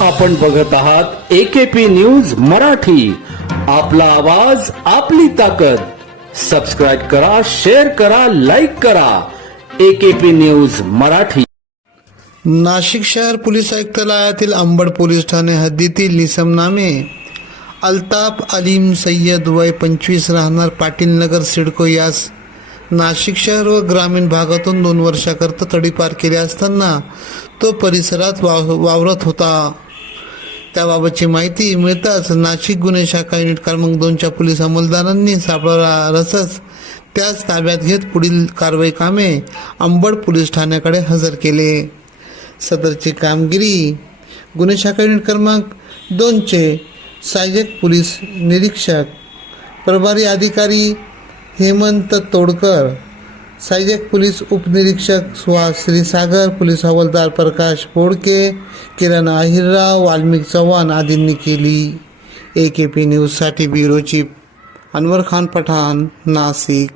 आपण बघत आहात एकेपी न्यूज मराठी. आपला आवाज आपली ताकद. सबस्क्राईब करा शेअर करा लाईक करा. AKP news Marathi. नाशिक शहर पोलीस आयुक्तालयातील अंबड पोलीस ठाणे हद्दीतील निसमनामे अल्ताफ अलीम सय्यद वय पंचवीस राहणार पाटील नगर सिडको यास. नाशिक शहर व ग्रामीण भागातून दोन वर्षाकरता तडीपार केले असताना तो परिसरात वाव वावरत होता. त्याबाबतची माहिती मिळताच नाशिक गुन्हे शाखा युनिट क्रमांक दोनच्या पोलीस अंमलदारांनी सापळा रसच त्याच ताब्यात घेत पुढील कारवाई कामे अंबड पोलीस ठाण्याकडे हजर केले. सदरची कामगिरी गुन्हे शाखा युनिट क्रमांक दोनचे सहाय्यक पोलीस निरीक्षक प्रभारी अधिकारी हेमंत तोडकर सहाय्यक पोलीस उपनिरीक्षक सुहास श्रीसागर पोलीस हवालदार प्रकाश पोडके किरण अहिरराव वाल्मिक चव्हाण आदींनी केली. ए के पी न्यूजसाठी ब्युरो चीफ अनवर खान पठाण नाशिक.